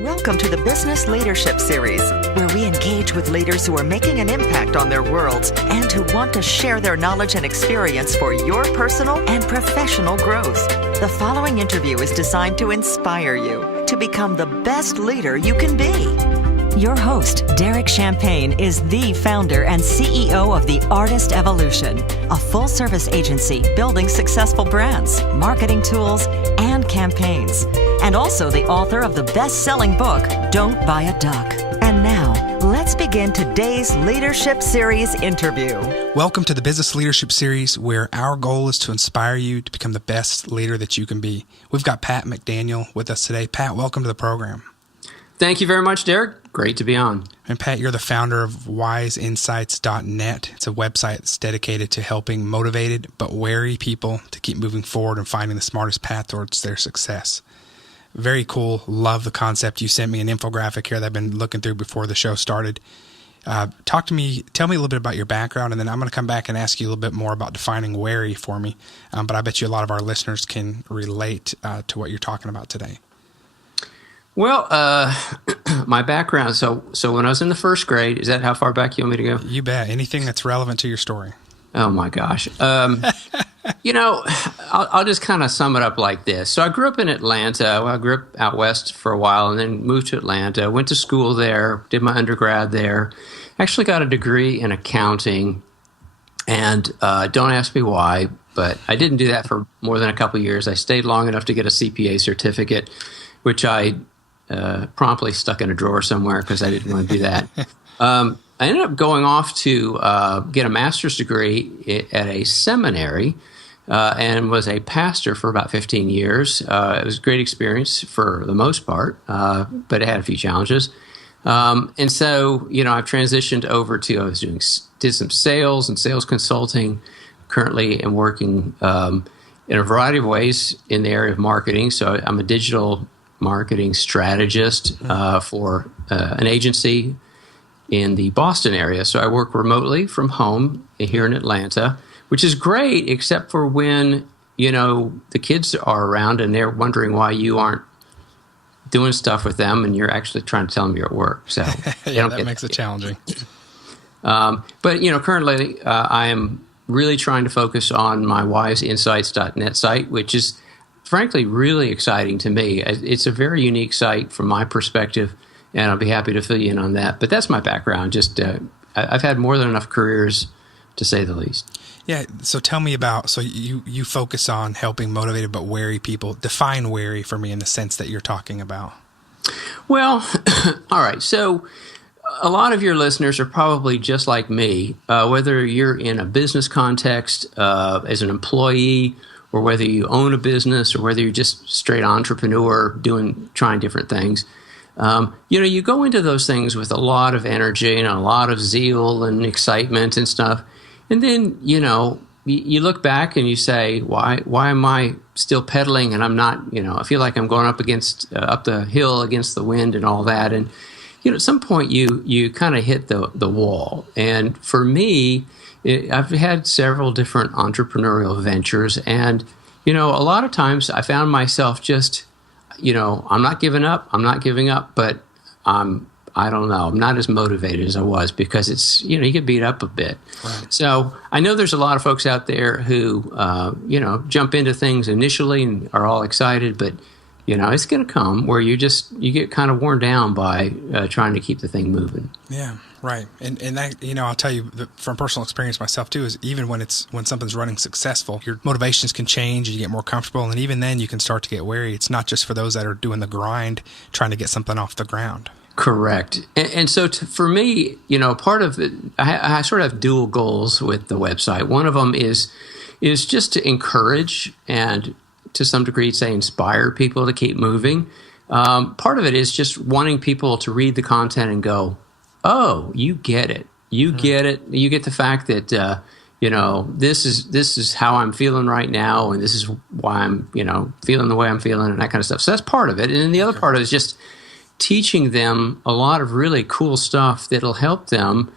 Welcome to the Business Leadership Series, where we engage with leaders who are making an impact on their worlds and who want to share their knowledge and experience for your personal and professional growth. The following interview is designed to inspire you to become the best leader you can be. Your host, Derek Champagne, is the founder and CEO of The Artist Evolution, a full-service agency building successful brands, marketing tools, and campaigns, and also the author of the best-selling book, Don't Buy a Duck. And now, let's begin today's Leadership Series interview. Welcome to the Business Leadership Series, where our goal is to inspire you to become the best leader that you can be. We've got Pat McDaniel with us today. Pat, welcome to the program. Thank you very much, Derek. Great to be on. And Pat, you're the founder of wiseinsights.net. It's a website that's dedicated to helping motivated but wary people to keep moving forward and finding the smartest path towards their success. Very cool. Love the concept. You sent me an infographic here that I've been looking through before the show started. Tell me a little bit about your background, and then I'm going to come back and ask you a little bit more about defining wary for me. But I bet you a lot of our listeners can relate to what you're talking about today. Well, my background, so when I was in the first grade, is that how far back you want me to go? You bet. Anything that's relevant to your story. Oh, my gosh. I'll just kind of sum it up like this. So I grew up in Atlanta. Well, I grew up out west for a while and then moved to Atlanta, went to school there, did my undergrad there, actually got a degree in accounting, and don't ask me why, but I didn't do that for more than a couple of years. I stayed long enough to get a CPA certificate, which I promptly stuck in a drawer somewhere because I didn't want to do that. I ended up going off to get a master's degree at a seminary and was a pastor for about 15 years. It was a great experience for the most part, but it had a few challenges. And so, I've transitioned over to, did some sales and sales consulting. Currently am working in a variety of ways in the area of marketing. So I'm a digital marketing strategist for an agency in the Boston area. So I work remotely from home here in Atlanta, which is great, except for when, the kids are around and they're wondering why you aren't doing stuff with them and you're actually trying to tell them you're at work. So yeah, that makes it challenging. But, currently I am really trying to focus on my wiseinsights.net site, which is frankly really exciting to me. It's a very unique site from my perspective, and I'll be happy to fill you in on that. But that's my background. Just I've had more than enough careers, to say the least. Yeah. So tell me about, so you focus on helping motivated but wary people. Define wary for me in the sense that you're talking about. Well, all right. So a lot of your listeners are probably just like me, whether you're in a business context as an employee, or whether you own a business, or whether you're just straight entrepreneur trying different things. You go into those things with a lot of energy and a lot of zeal and excitement and stuff. And then, you look back and you say, why am I still pedaling? And I'm not, I feel like I'm going up the hill against the wind and all that. And, at some point you kind of hit the wall. And for me, I've had several different entrepreneurial ventures, and, a lot of times I found myself just, I'm not giving up, but I don't know, I'm not as motivated as I was because it's, you get beat up a bit. Right. So I know there's a lot of folks out there who, jump into things initially and are all excited, but, it's going to come where you get kind of worn down by trying to keep the thing moving. Yeah. Right. And that, I'll tell you from personal experience myself too, is even when something's running successful, your motivations can change, you get more comfortable, and even then you can start to get wary. It's not just for those that are doing the grind, trying to get something off the ground. Correct. And so for me, part of it, I sort of have dual goals with the website. One of them is just to encourage and to some degree, say, inspire people to keep moving. Part of it is just wanting people to read the content and go, oh, you get it. You get it. You get the fact that, this is how I'm feeling right now, and this is why I'm, feeling the way I'm feeling, and that kind of stuff. So that's part of it. And then the other part of it is just teaching them a lot of really cool stuff that'll help them.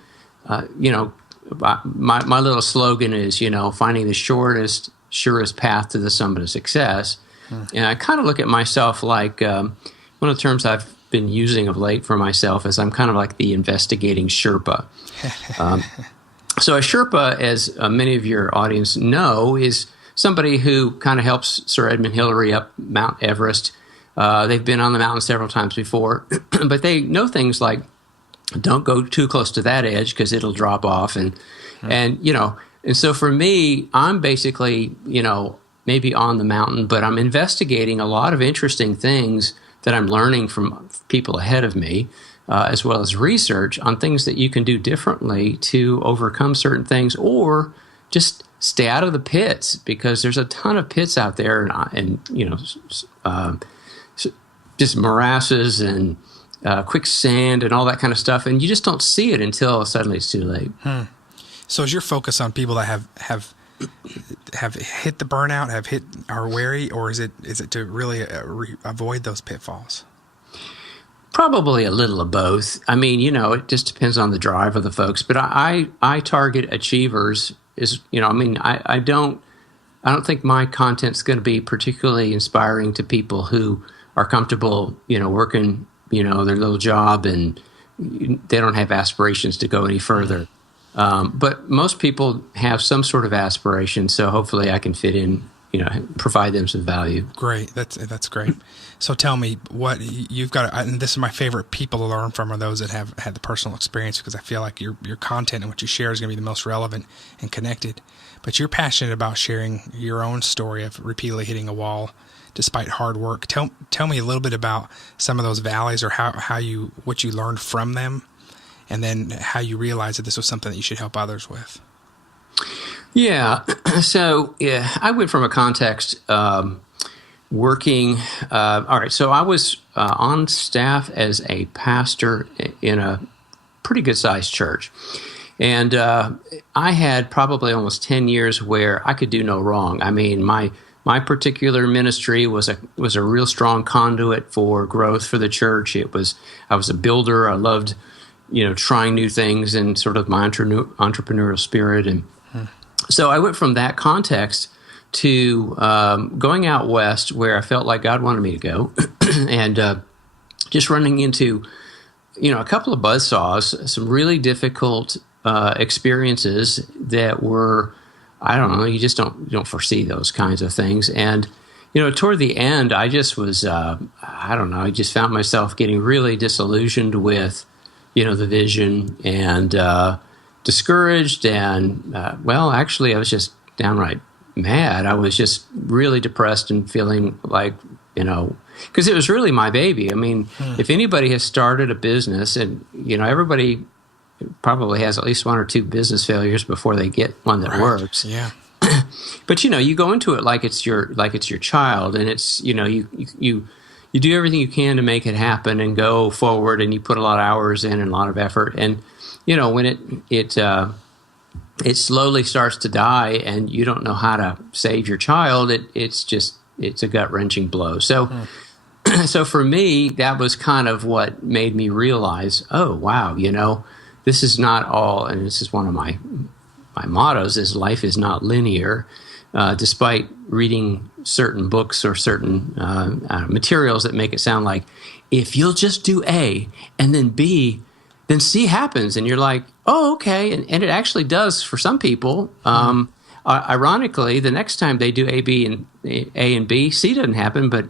My little slogan is, finding the surest path to the summit of success. And I kind of look at myself like one of the terms I've been using of late for myself is I'm kind of like the investigating Sherpa. So a Sherpa, as many of your audience know, is somebody who kind of helps Sir Edmund Hillary up Mount Everest. They've been on the mountain several times before, but they know things like don't go too close to that edge because it'll drop off. And so for me, I'm basically, maybe on the mountain, but I'm investigating a lot of interesting things that I'm learning from people ahead of me, as well as research on things that you can do differently to overcome certain things, or just stay out of the pits, because there's a ton of pits out there, and just morasses and quicksand and all that kind of stuff, and you just don't see it until suddenly it's too late. So is your focus on people that have hit the burnout, are wary, or is it to really avoid those pitfalls? Probably a little of both. I mean, it just depends on the drive of the folks. But I target achievers. I don't think my content's going to be particularly inspiring to people who are comfortable, working, their little job, and they don't have aspirations to go any further. But most people have some sort of aspiration, so hopefully I can fit in, provide them some value. Great. That's great. So tell me what you've got, and this is my favorite people to learn from, are those that have had the personal experience, because I feel like your content and what you share is going to be the most relevant and connected. But you're passionate about sharing your own story of repeatedly hitting a wall despite hard work. Tell me a little bit about some of those valleys, or what you learned from them, and then how you realized that this was something that you should help others with. Yeah. So, I went from a context working. All right. So I was on staff as a pastor in a pretty good-sized church. And I had probably almost 10 years where I could do no wrong. I mean, my particular ministry was a real strong conduit for growth for the church. I was a builder. I loved, trying new things and sort of my entrepreneurial spirit. And so I went from that context to going out west, where I felt like God wanted me to go, and just running into, a couple of buzzsaws, some really difficult experiences that were, I don't know, you just don't foresee those kinds of things. And, toward the end, I just was, I just found myself getting really disillusioned with, the vision, and discouraged. And, actually, I was just downright mad. I was just really depressed and feeling like, because it was really my baby. I mean, if anybody has started a business, and, everybody probably has at least one or two business failures before they get one that works. Yeah. But you go into it like it's your child, and it's you do everything you can to make it happen and go forward, and you put a lot of hours in and a lot of effort, and when it slowly starts to die and you don't know how to save your child, it's a gut-wrenching blow. So so for me, that was kind of what made me realize, oh wow, this is not all, and this is one of my mottos, is life is not linear. Despite reading certain books or certain materials that make it sound like, if you'll just do A and then B, then C happens. And you're like, oh, okay. And it actually does for some people. Ironically, the next time they do A and B, C doesn't happen, but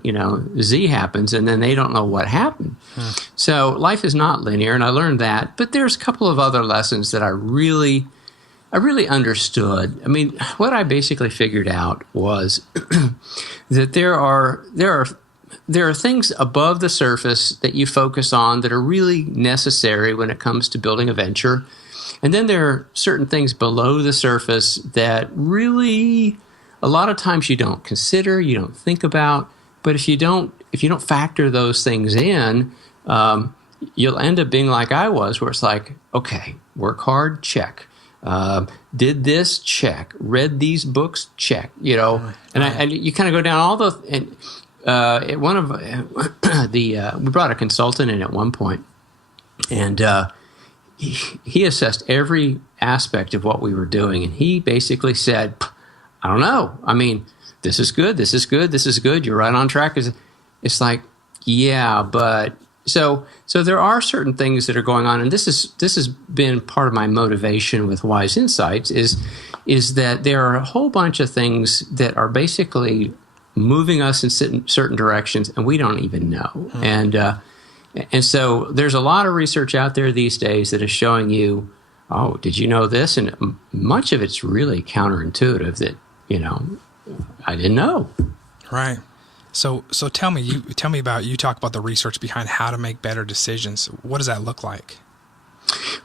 Z happens, and then they don't know what happened. So life is not linear, and I learned that. But there's a couple of other lessons that I really understood. I mean, what I basically figured out was that there are things above the surface that you focus on that are really necessary when it comes to building a venture. And then there are certain things below the surface that really, a lot of times you don't consider, you don't think about. But if you don't factor those things in, you'll end up being like I was, where it's like, okay, work hard, check. Did this, check. Read these books, check. And you kind of go down all the. And one of we brought a consultant in at one point, and he assessed every aspect of what we were doing, and he basically said, I don't know. I mean, this is good, this is good, this is good. You're right on track. It's like, yeah, but So there are certain things that are going on, and this has been part of my motivation with Wise Insights is that there are a whole bunch of things that are basically moving us in certain directions, and we don't even know. And so there's a lot of research out there these days that is showing you, oh, did you know this? And much of it's really counterintuitive that, I didn't know. Right. So tell me about, you talk about the research behind how to make better decisions. What does that look like?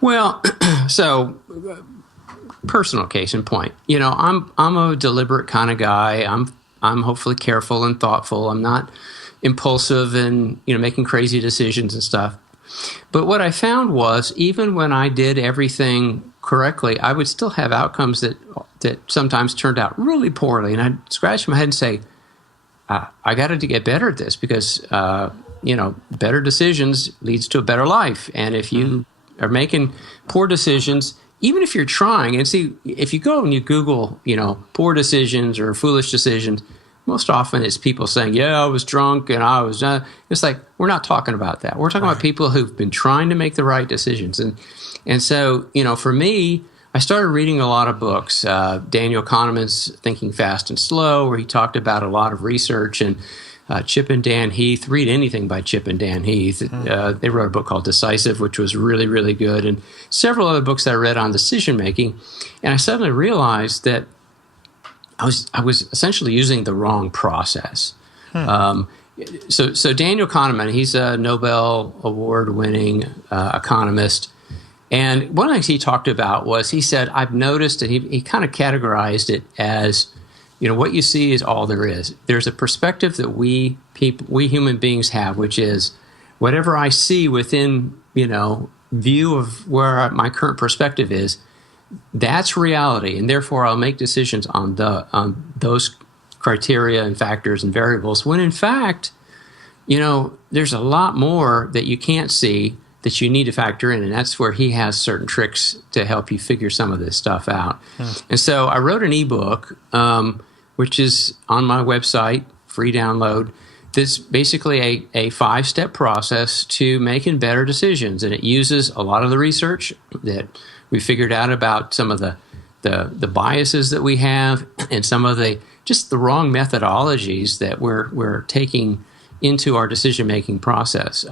Well, so personal case in point, I'm a deliberate kind of guy. I'm hopefully careful and thoughtful. I'm not impulsive and, making crazy decisions and stuff. But what I found was even when I did everything correctly, I would still have outcomes that sometimes turned out really poorly. And I'd scratch my head and say, I got to get better at this because, better decisions leads to a better life. And if you are making poor decisions, even if you're trying, and see, if you go and you Google, poor decisions or foolish decisions, most often it's people saying, yeah, I was drunk and I was, it's like, we're not talking about that. We're talking about people who've been trying to make the right decisions. And so, for me, I started reading a lot of books. Daniel Kahneman's Thinking Fast and Slow, where he talked about a lot of research, and Chip and Dan Heath. Read anything by Chip and Dan Heath. They wrote a book called Decisive, which was really, really good, and several other books that I read on decision making. And I suddenly realized that I was essentially using the wrong process. So Daniel Kahneman, he's a Nobel Award-winning economist. And one of the things he talked about was, he said, I've noticed, and he kind of categorized it as, what you see is all there is. There's a perspective that we human beings have, which is whatever I see within, view of where my current perspective is, that's reality. And therefore I'll make decisions on those criteria and factors and variables, when in fact, there's a lot more that you can't see that you need to factor in, and that's where he has certain tricks to help you figure some of this stuff out. And so I wrote an ebook, which is on my website, free download. That's basically a 5-step process to making better decisions, and it uses a lot of the research that we figured out about some of the biases that we have, and some of the wrong methodologies that we're taking into our decision making process.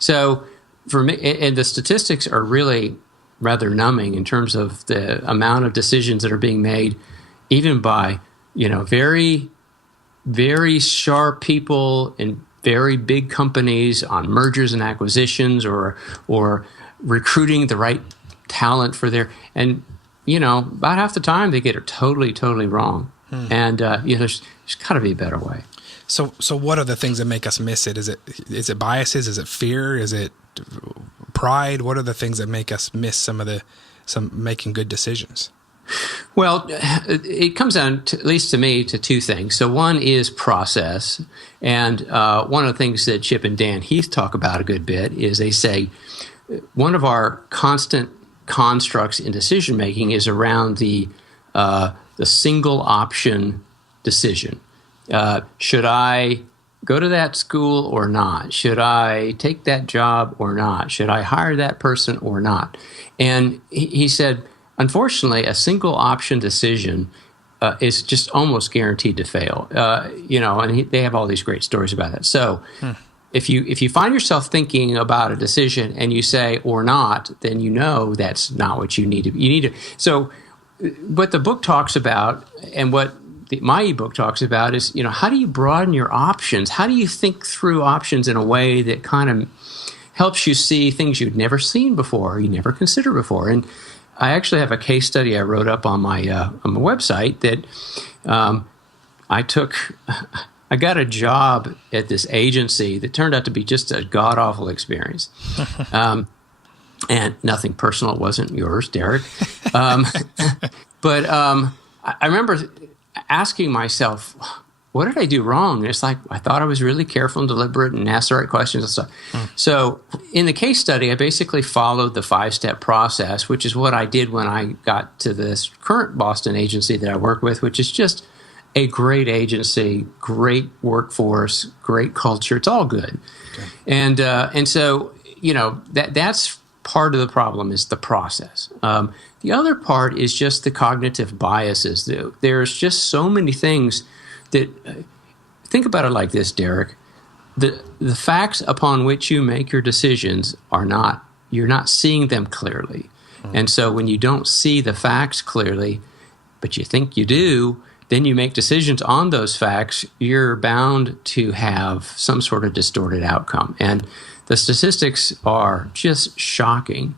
So for me, and the statistics are really rather numbing in terms of the amount of decisions that are being made, even by very, very sharp people in very big companies on mergers and acquisitions, or recruiting the right talent for their, and about half the time they get it totally wrong. And there's got to be a better way. So what are the things that make us miss it? Is it biases? Is it fear? Is it pride? What are the things that make us miss some making good decisions? Well, it comes down to, at least to me, to two things. So one is process, and one of the things that Chip and Dan Heath talk about a good bit is they say one of our constant constructs in decision making is around the single option decision. Should I go to that school or not? Should I take that job or not? Should I hire that person or not? And he said, unfortunately, a single option decision is just almost guaranteed to fail. And they have all these great stories about that. So if you find yourself thinking about a decision and you say or not, then that's not what you need to. So what the book talks about, and what my ebook talks about, is how do you broaden your options? How do you think through options in a way that kind of helps you see things you'd never seen before, or you never considered before? And I actually have a case study I wrote up on my website that I got a job at this agency that turned out to be just a god-awful experience. And nothing personal. It wasn't yours, Derek. But I remember asking myself, what did I do wrong? And it's like, I thought I was really careful and deliberate and asked the right questions and stuff. So in the case study, I basically followed the 5-step process, which is what I did when I got to this current Boston agency that I work with, which is just a great agency, great workforce, great culture. It's all good. Okay. And so, that's part of the problem is the process. The other part is just the cognitive biases. There's just so many things that think about it like this, Derek. The facts upon which you make your decisions you're not seeing them clearly. And so when you don't see the facts clearly, but you think you do, then you make decisions on those facts, you're bound to have some sort of distorted outcome. And the statistics are just shocking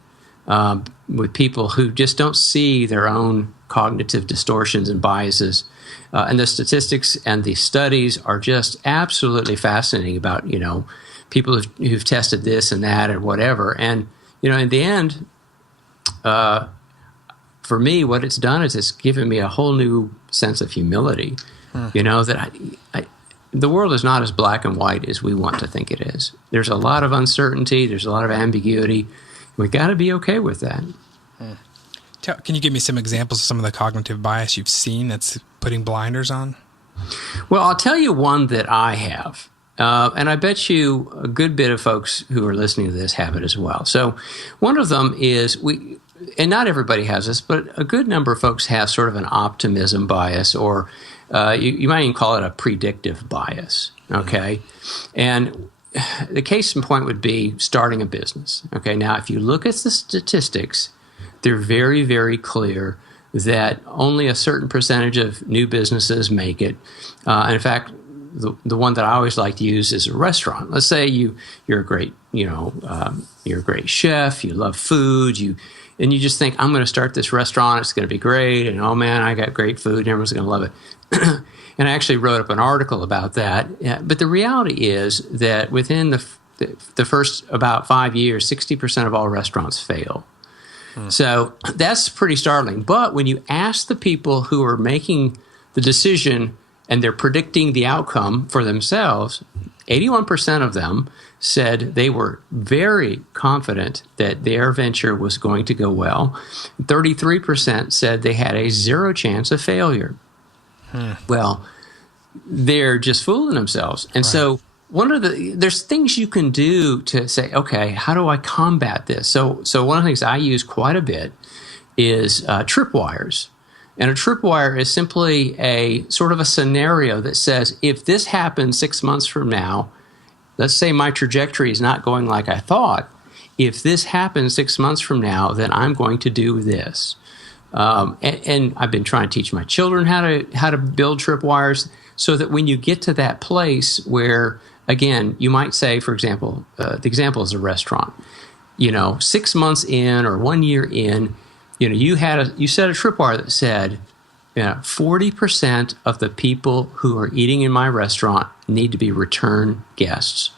with people who just don't see their own cognitive distortions and biases. And the statistics and the studies are just absolutely fascinating about, people who've tested this and that or whatever. And, in the end, for me, what it's done is it's given me a whole new sense of humility, that the world is not as black and white as we want to think it is. There's a lot of uncertainty. There's a lot of ambiguity. We got to be okay with that. Can you give me some examples of some of the cognitive bias you've seen that's putting blinders on? Well, I'll tell you one that I have. And I bet you a good bit of folks who are listening to this have it as well. So one of them is and not everybody has this, but a good number of folks have sort of an optimism bias, or you might even call it a predictive bias, okay? And the case in point would be starting a business, okay? Now, if you look at the statistics, they're very, very clear that only a certain percentage of new businesses make it. And in fact, the one that I always like to use is a restaurant. Let's say you're a great, you're a great chef, you love food, and you just think, I'm going to start this restaurant, it's going to be great, and oh man, I got great food, and everyone's going to love it. And I actually wrote up an article about that. But the reality is that within the first about 5 years, 60% of all restaurants fail. So that's pretty startling. But when you ask the people who are making the decision and they're predicting the outcome for themselves, 81% of them said they were very confident that their venture was going to go well. 33% said they had a 0 chance of failure. Well, they're just fooling themselves. And so there's things you can do to say, okay, how do I combat this? So one of the things I use quite a bit is tripwires. And a tripwire is simply a sort of a scenario that says, if this happens 6 months from now, let's say my trajectory is not going like I thought. If this happens 6 months from now, then I'm going to do this. And I've been trying to teach my children how to build tripwires so that when you get to that place where, again, you might say, for example, the example is a restaurant. 6 months in or 1 year in, you set a tripwire that said, 40% of the people who are eating in my restaurant need to be return guests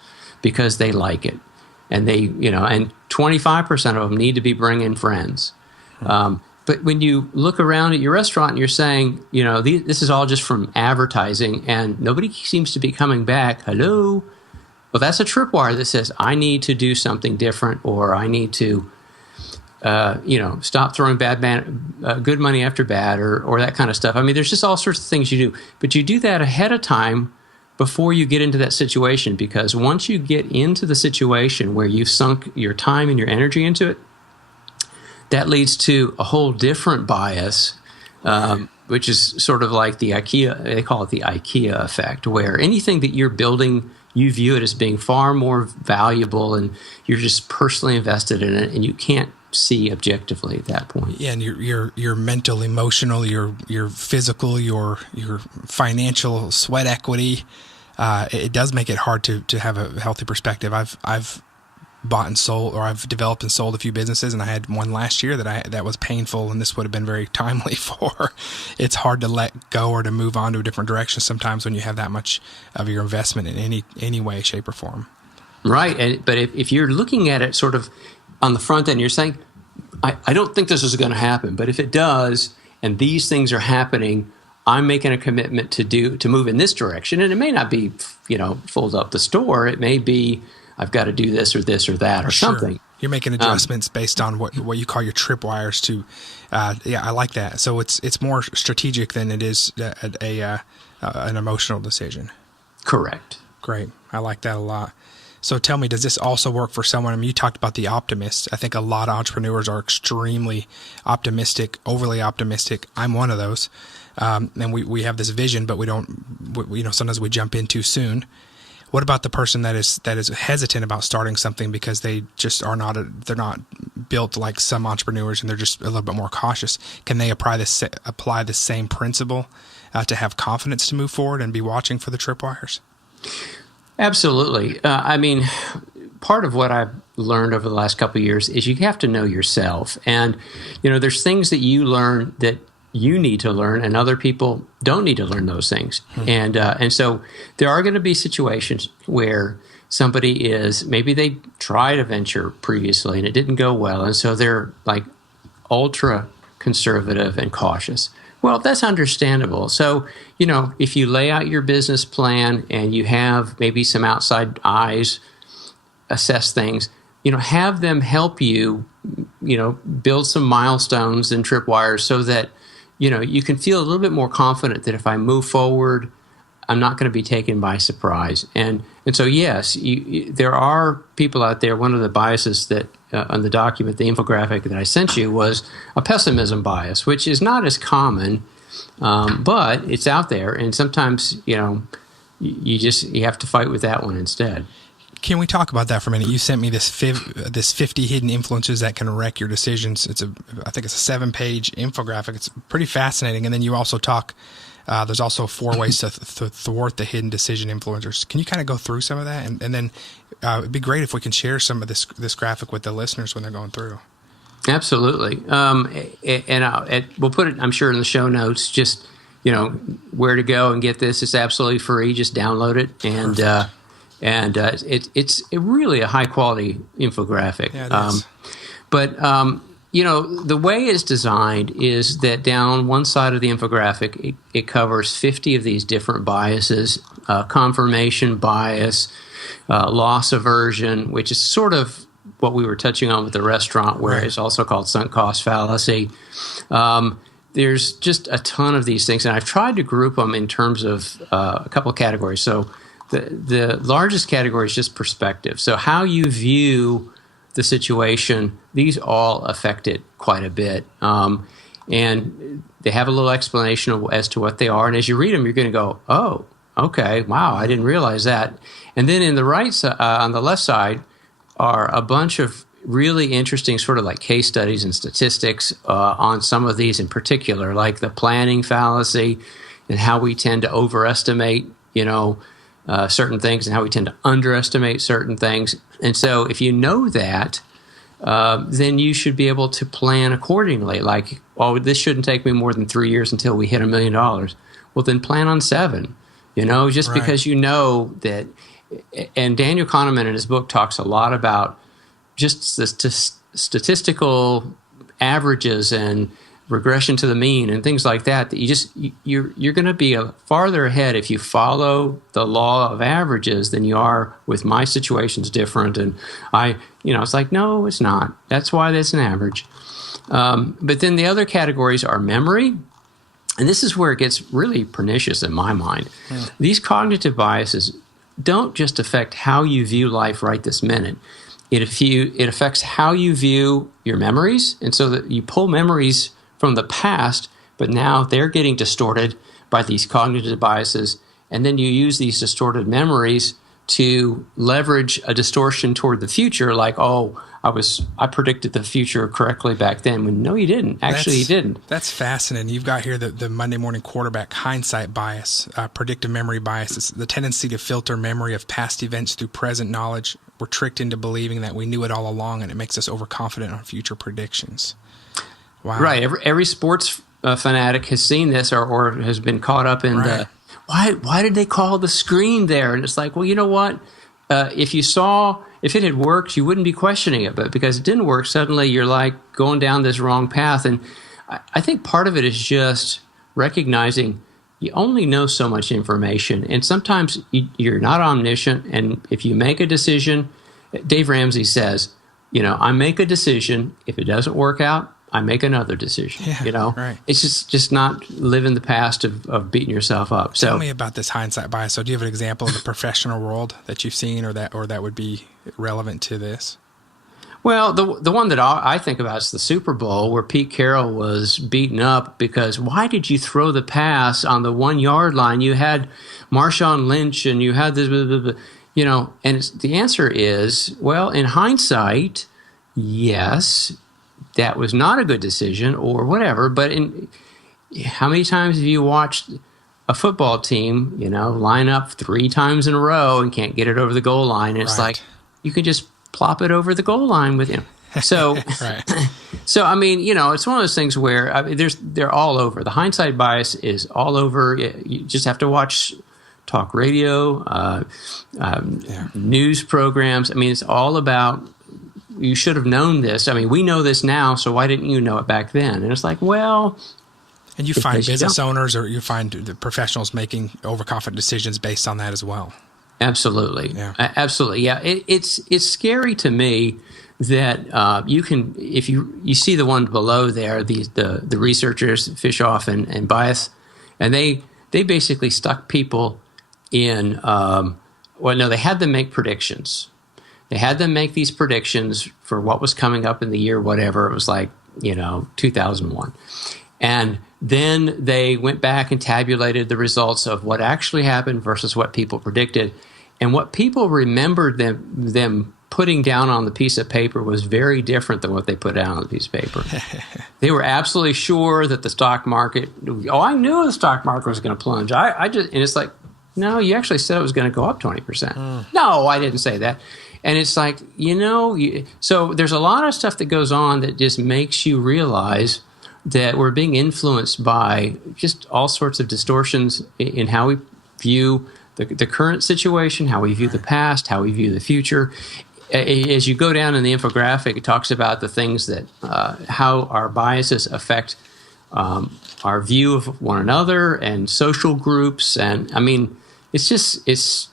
because they like it, and and 25% of them need to be bringing friends. But when you look around at your restaurant and you're saying, this is all just from advertising and nobody seems to be coming back. Hello? Well, that's a tripwire that says I need to do something different, or I need to, stop throwing good money after bad, or that kind of stuff. I mean, there's just all sorts of things you do. But you do that ahead of time before you get into that situation, because once you get into the situation where you've sunk your time and your energy into it, that leads to a whole different bias, which is sort of like the IKEA, they call it the IKEA effect, where anything that you're building, you view it as being far more valuable, and you're just personally invested in it, and you can't see objectively at that point. Yeah, and your mental, emotional, your physical, your financial sweat equity, it does make it hard to have a healthy perspective. I've bought and sold, or I've developed and sold a few businesses, and I had one last year that was painful, and this would have been very timely for. It's hard to let go or to move on to a different direction sometimes when you have that much of your investment in any way, shape, or form. Right, but if you're looking at it sort of on the front end, you're saying, I don't think this is going to happen, but if it does, and these things are happening, I'm making a commitment to move in this direction, and it may not be, fold up the store. It may be, I've got to do this or that or something. You're making adjustments based on what you call your tripwires to, I like that. So it's more strategic than it is an emotional decision. Correct. Great. I like that a lot. So tell me, does this also work for someone? I mean, you talked about the optimist. I think a lot of entrepreneurs are extremely optimistic, overly optimistic. I'm one of those. And we have this vision, but we don't, sometimes we jump in too soon. What about the person that is hesitant about starting something because they just they're not built like some entrepreneurs and they're just a little bit more cautious? Can they apply the same principle to have confidence to move forward and be watching for the tripwires? Absolutely. I mean, part of what I've learned over the last couple of years is you have to know yourself. And, there's things that you learn that you need to learn and other people don't need to learn those things. And so there are going to be situations where somebody maybe they tried a venture previously and it didn't go well. And so they're like ultra conservative and cautious. Well, that's understandable. So, if you lay out your business plan and you have maybe some outside eyes assess things, have them help you, build some milestones and tripwires so that, you can feel a little bit more confident that if I move forward, I'm not going to be taken by surprise. And so, yes, there are people out there. One of the biases that on the document, the infographic that I sent you, was a pessimism bias, which is not as common, but it's out there. And sometimes, you have to fight with that one instead. Can we talk about that for a minute? You sent me this 50 hidden influences that can wreck your decisions. I think it's a 7-page infographic. It's pretty fascinating. And then you also talk. There's also 4 ways to thwart the hidden decision influencers. Can you kind of go through some of that? And then it'd be great if we can share some of this graphic with the listeners when they're going through. Absolutely. And we'll put it, I'm sure, in the show notes, just, where to go and get this. It's absolutely free. Just download it. And it's really a high-quality infographic. Yeah, it is. But the way it's designed is that down one side of the infographic, it covers 50 of these different biases, confirmation bias, loss aversion, which is sort of what we were touching on with the restaurant, where it's also called sunk cost fallacy. There's just a ton of these things, and I've tried to group them in terms of a couple of categories. So the largest category is just perspective. So how you view the situation, these all affect it quite a bit. And they have a little explanation as to what they are. And as you read them, you're going to go, oh, okay, wow, I didn't realize that. And then in the on the left side are a bunch of really interesting sort of like case studies and statistics on some of these in particular, like the planning fallacy and how we tend to overestimate, certain things and how we tend to underestimate certain things. And so if you know that, then you should be able to plan accordingly. Like, this shouldn't take me more than 3 years until we hit $1 million. Well, then plan on 7, just because you know that. And Daniel Kahneman in his book talks a lot about just the statistical averages and regression to the mean and things like that, you're going to be farther ahead if you follow the law of averages than you are with my situation's different. And it's like, no, it's not. That's why that's an average. But then the other categories are memory. And this is where it gets really pernicious in my mind. Yeah. These cognitive biases don't just affect how you view life right this minute. It affects how you view your memories. And so that you pull memories from the past, but now they're getting distorted by these cognitive biases. And then you use these distorted memories to leverage a distortion toward the future, like, I predicted the future correctly back then, when no, you didn't. Actually, you didn't. That's fascinating. You've got here the Monday morning quarterback hindsight bias, predictive memory bias. It's the tendency to filter memory of past events through present knowledge. We're tricked into believing that we knew it all along, and it makes us overconfident on future predictions. Wow. Right. Every sports fanatic has seen this or has been caught up in the, why did they call the screen there? And it's like, well, you know what? If it had worked, you wouldn't be questioning it. But because it didn't work, suddenly you're like going down this wrong path. And I think part of it is just recognizing you only know so much information. And sometimes you're not omniscient. And if you make a decision, Dave Ramsey says, I make a decision. If it doesn't work out, I make another decision. Yeah, right. It's just not living the past of beating yourself up. So tell me about this hindsight bias. So do you have an example in the professional world that you've seen or that would be relevant to this? Well, the one that I think about is the Super Bowl, where Pete Carroll was beaten up because why did you throw the pass on the 1 yard line? You had Marshawn Lynch and you had this, blah, blah, blah, and the answer is, well, in hindsight, yes, that was not a good decision or whatever. But how many times have you watched a football team, line up 3 times in a row and can't get it over the goal line? And it's like, you can just plop it over the goal line with him. So, so I mean, it's one of those things where they're all over. The hindsight bias is all over. You just have to watch talk radio, news programs. I mean, it's all about, you should have known this. I mean, we know this now, so why didn't you know it back then? And it's like, well... And you find business owners or you find the professionals making overconfident decisions based on that as well. Absolutely. Yeah. Absolutely. Yeah. It's scary to me that you can, if you see the one below there, the researchers, Fishoff and Bias, and they basically stuck people in, they had them make predictions. They had them make these predictions for what was coming up in the year, whatever. It was like, 2001. And then they went back and tabulated the results of what actually happened versus what people predicted. And what people remembered them putting down on the piece of paper was very different than what they put down on the piece of paper. They were absolutely sure that the stock market, I knew the stock market was going to plunge. And it's like, no, you actually said it was going to go up 20%. No, I didn't say that. And it's like, so there's a lot of stuff that goes on that just makes you realize that we're being influenced by just all sorts of distortions in how we view the current situation, how we view the past, how we view the future. As you go down in the infographic, it talks about the things that, how our biases affect our view of one another and social groups. And I mean, this is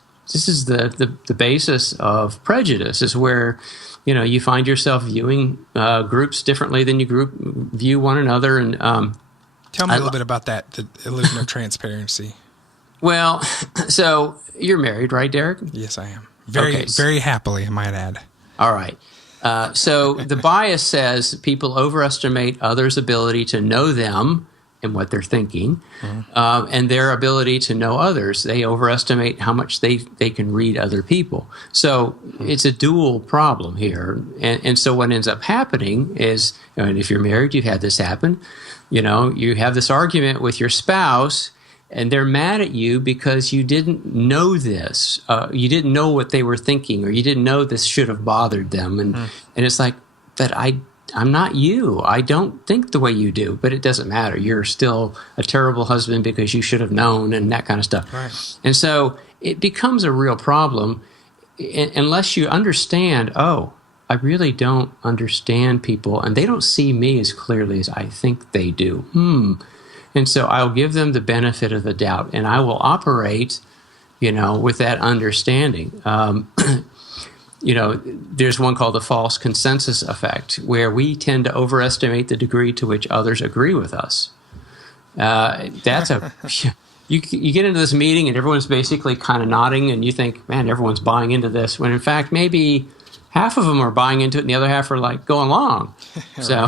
the basis of prejudice, is where you find yourself viewing groups differently than you view one another. And tell me a little bit about that, the illusion of transparency. Well, so you're married, right, Derek? Yes, I am. Very happily, I might add. All right. So the bias says people overestimate others' ability to know them and what they're thinking, and their ability to know others. They overestimate how much they can read other people. So it's a dual problem here. And so what ends up happening is, and if you're married, you've had this happen, you have this argument with your spouse, and they're mad at you because you didn't know this. You didn't know what they were thinking, or you didn't know this should have bothered them. And it's like, that I'm not you. I don't think the way you do, but it doesn't matter. You're still a terrible husband because you should have known, and that kind of stuff. Right. And so it becomes a real problem unless you understand, I really don't understand people, and they don't see me as clearly as I think they do. And so I'll give them the benefit of the doubt, and I will operate, with that understanding. There's one called the false consensus effect, where we tend to overestimate the degree to which others agree with us. You get into this meeting and everyone's basically kind of nodding, and you think, man, everyone's buying into this, when in fact maybe half of them are buying into it and the other half are like going along. So,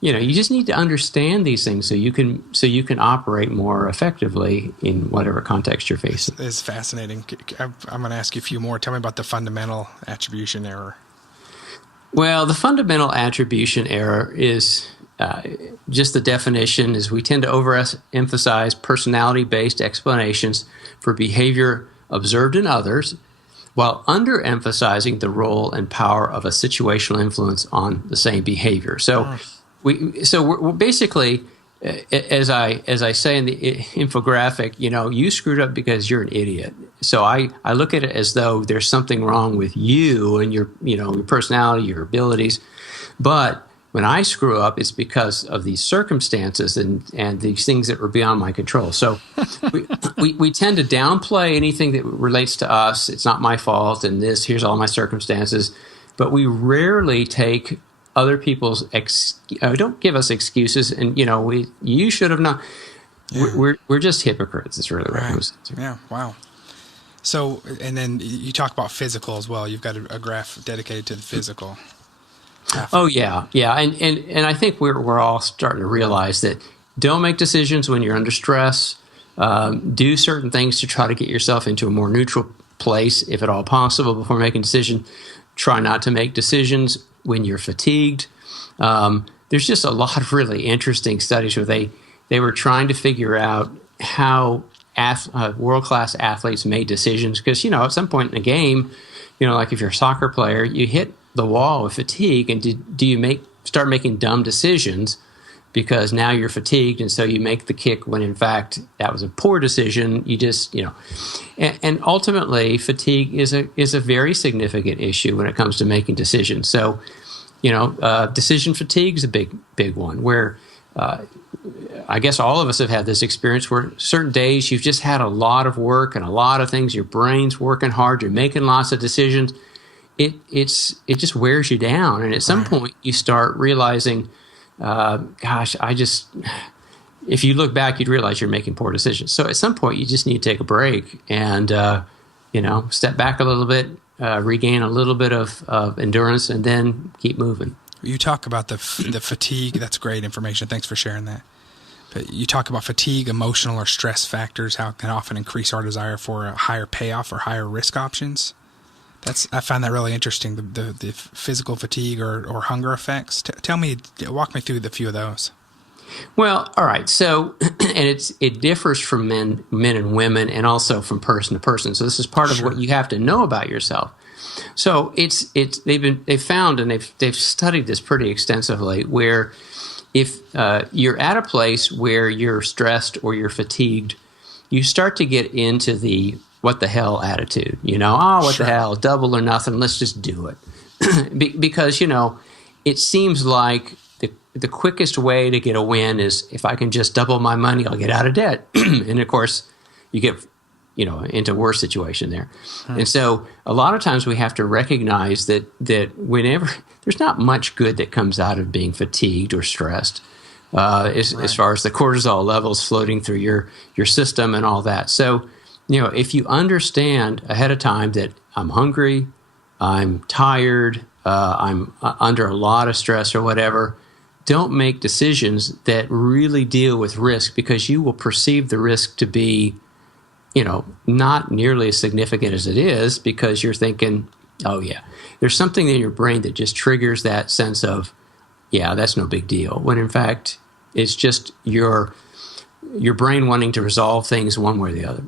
you just need to understand these things so you can operate more effectively in whatever context you're facing. It's fascinating. I'm going to ask you a few more. Tell me about the fundamental attribution error. Well, the fundamental attribution error is just the definition is we tend to overemphasize personality-based explanations for behavior observed in others, while underemphasizing the role and power of a situational influence on the same behavior. So, we're basically, as I say in the infographic, you screwed up because you're an idiot. So I look at it as though there's something wrong with you and your personality, your abilities, but when I screw up, it's because of these circumstances and these things that were beyond my control. So we tend to downplay anything that relates to us. It's not my fault, and here's all my circumstances. but we rarely take other people's don't give us excuses. And you should have not. Yeah. We're just hypocrites. It's really what it comes to. Yeah. Wow. So, and then you talk about physical as well. You've got a graph dedicated to the physical. Oh yeah, and I think we're all starting to realize that don't make decisions when you're under stress. Do certain things to try to get yourself into a more neutral place, if at all possible, before making a decision. Try not to make decisions when you're fatigued. There's just a lot of really interesting studies where they were trying to figure out how world-class athletes made decisions. Because, at some point in a game, like if you're a soccer player, you hit the wall with fatigue, and do you start making dumb decisions because now you're fatigued, and so you make the kick when in fact that was a poor decision. You just and ultimately fatigue is a very significant issue when it comes to making decisions. So decision fatigue is a big one where I guess all of us have had this experience where certain days you've just had a lot of work and a lot of things, your brain's working hard, you're making lots of decisions. It just wears you down, and at some point you start realizing, if you look back, you'd realize you're making poor decisions. So at some point you just need to take a break and step back a little bit, regain a little bit of endurance, and then keep moving. You talk about the fatigue. That's great information. Thanks for sharing that. But you talk about fatigue, emotional or stress factors, how it can often increase our desire for a higher payoff or higher risk options. I find that really interesting, the physical fatigue or hunger effects. Walk me through the few of those. Well, all right. So, and it differs from men and women, and also from person to person. So this is part of what you have to know about yourself. So they've found, and they've studied this pretty extensively, where if you're at a place where you're stressed or you're fatigued, you start to get into the what the hell attitude, what the hell, double or nothing, let's just do it. Because, it seems like the quickest way to get a win is if I can just double my money, I'll get out of debt. And of course, you get, into a worse situation there. And so a lot of times we have to recognize that whenever there's not much good that comes out of being fatigued or stressed, as far as the cortisol levels floating through your system and all that. So, if you understand ahead of time that I'm hungry, I'm tired, I'm under a lot of stress or whatever, don't make decisions that really deal with risk, because you will perceive the risk to be, not nearly as significant as it is, because you're thinking, oh yeah, there's something in your brain that just triggers that sense of, yeah, that's no big deal. When in fact, it's just your brain wanting to resolve things one way or the other.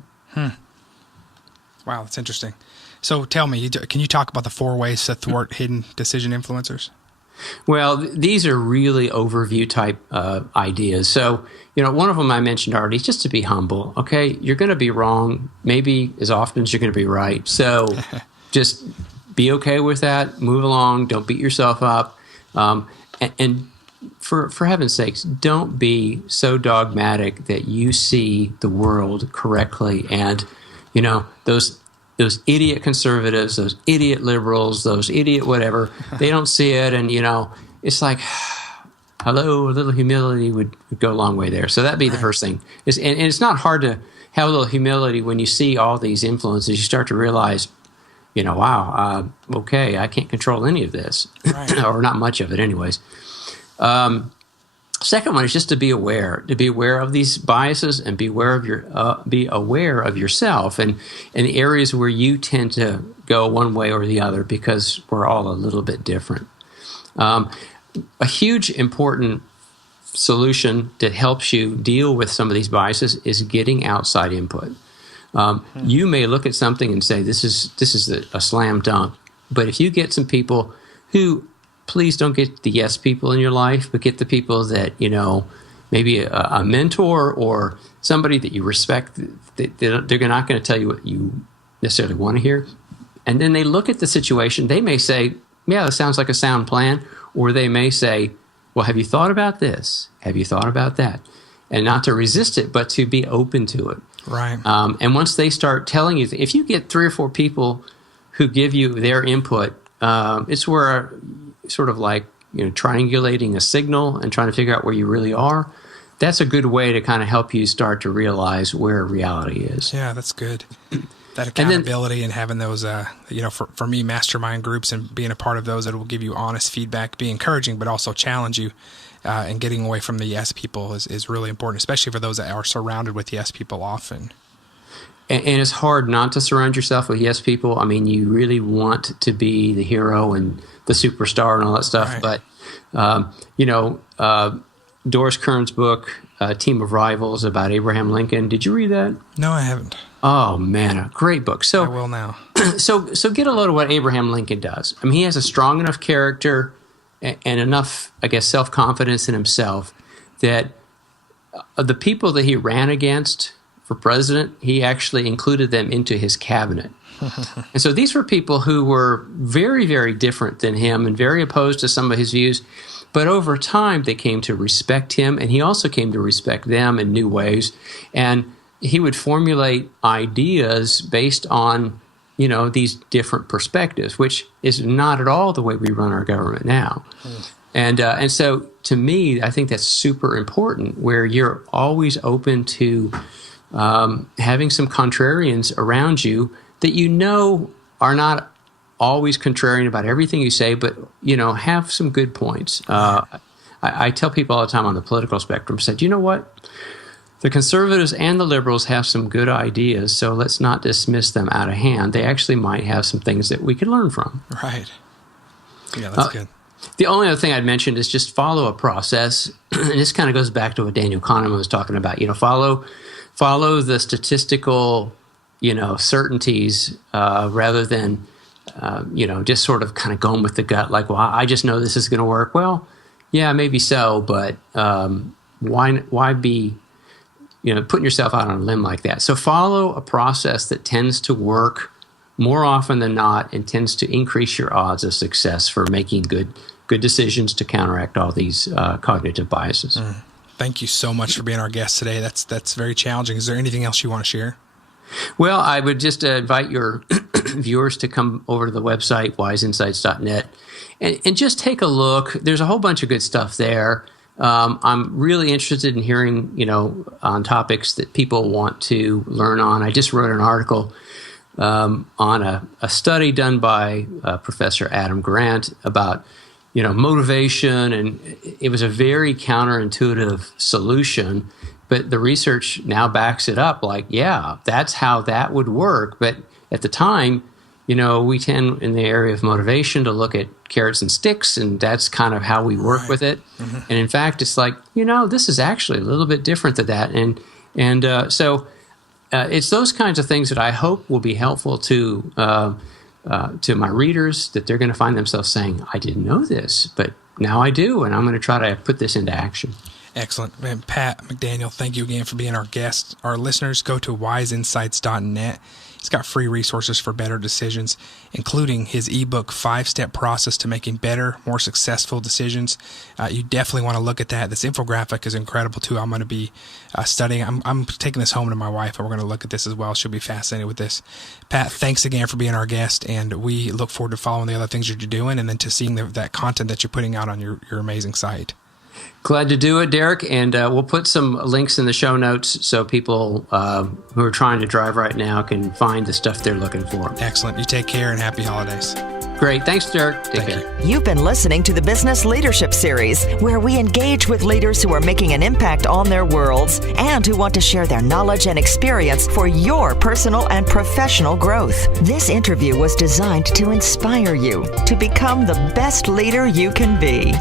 Wow, that's interesting. So tell me, can you talk about the 4 ways to thwart hidden decision influencers? Well, these are really overview type ideas. So, one of them I mentioned already is just to be humble. Okay, you're going to be wrong maybe as often as you're going to be right. So just be okay with that. Move along. Don't beat yourself up. And for heaven's sakes, don't be so dogmatic that you see the world correctly. And those idiot conservatives, those idiot liberals, those idiot whatever, they don't see it. And, it's like, hello, a little humility would go a long way there. So that'd be the first thing. And it's not hard to have a little humility when you see all these influences. You start to realize, wow, okay, I can't control any of this, or not much of it anyways. Second one is just to be aware of these biases and be aware of yourself and the areas where you tend to go one way or the other, because we're all a little bit different. A huge important solution that helps you deal with some of these biases is getting outside input. You may look at something and say, this is a slam dunk, but if you get some people who, please don't get the yes people in your life, but get the people that, maybe a mentor or somebody that you respect. They're not going to tell you what you necessarily want to hear. And then they look at the situation. They may say, yeah, that sounds like a sound plan. Or they may say, well, have you thought about this? Have you thought about that? And not to resist it, but to be open to it. Right. And once they start telling you, if you get 3 or 4 people who give you their input it's where sort of like, triangulating a signal and trying to figure out where you really are. That's a good way to kind of help you start to realize where reality is. Yeah, that's good. That accountability and having those, for me, mastermind groups and being a part of those that will give you honest feedback, be encouraging, but also challenge you. And getting away from the yes people is really important, especially for those that are surrounded with yes people often. And it's hard not to surround yourself with yes people. I mean, you really want to be the hero and the superstar and all that stuff. Right. But, Doris Kearns' book, Team of Rivals, about Abraham Lincoln. Did you read that? No, I haven't. Oh, man, a great book. So I will now. So get a load of what Abraham Lincoln does. I mean, he has a strong enough character and enough, I guess, self-confidence in himself that the people that he ran against for president, he actually included them into his cabinet. And so these were people who were very, very different than him and very opposed to some of his views. But over time, they came to respect him, and he also came to respect them in new ways. And he would formulate ideas based on, these different perspectives, which is not at all the way we run our government now. And so, to me, I think that's super important, where you're always open to having some contrarians around you that are not always contrarian about everything you say, but, have some good points. I tell people all the time on the political spectrum, said, you know what? The conservatives and the liberals have some good ideas, so let's not dismiss them out of hand. They actually might have some things that we could learn from. Right. Yeah, that's good. The only other thing I'd mention is just follow a process. And this kind of goes back to what Daniel Kahneman was talking about. Follow the statistical, certainties rather than, just sort of kind of going with the gut. Like, well, I just know this is going to work. Well, yeah, maybe so, but why be, putting yourself out on a limb like that? So follow a process that tends to work more often than not and tends to increase your odds of success for making good decisions to counteract all these cognitive biases. Thank you so much for being our guest today. That's very challenging. Is there anything else you want to share? Well, I would just invite your viewers to come over to the website, wiseinsights.net, and just take a look. There's a whole bunch of good stuff there. I'm really interested in hearing, on topics that people want to learn on. I just wrote an article on a study done by Professor Adam Grant about, motivation, and it was a very counterintuitive solution, but the research now backs it up. Like, yeah, that's how that would work. But at the time, we tend in the area of motivation to look at carrots and sticks, and that's kind of how we work with it. Mm-hmm. And in fact, it's like, this is actually a little bit different than that. And so it's those kinds of things that I hope will be helpful to my readers, that they're going to find themselves saying, I didn't know this, but now I do, and I'm going to try to put this into action. Excellent. Man, Pat McDaniel, thank you again for being our guest. Our listeners, go to wiseinsights.net. He's got free resources for better decisions, including his ebook, 5-Step Process to Making Better, More Successful Decisions. You definitely want to look at that. This infographic is incredible, too. I'm going to be studying. I'm taking this home to my wife, and we're going to look at this as well. She'll be fascinated with this. Pat, thanks again for being our guest, and we look forward to following the other things that you're doing and then to seeing that content that you're putting out on your amazing site. Glad to do it, Derek, and we'll put some links in the show notes so people who are trying to drive right now can find the stuff they're looking for. Excellent. You take care and happy holidays. Great. Thanks, Derek. Take care. You've been listening to the Business Leadership Series, where we engage with leaders who are making an impact on their worlds and who want to share their knowledge and experience for your personal and professional growth. This interview was designed to inspire you to become the best leader you can be.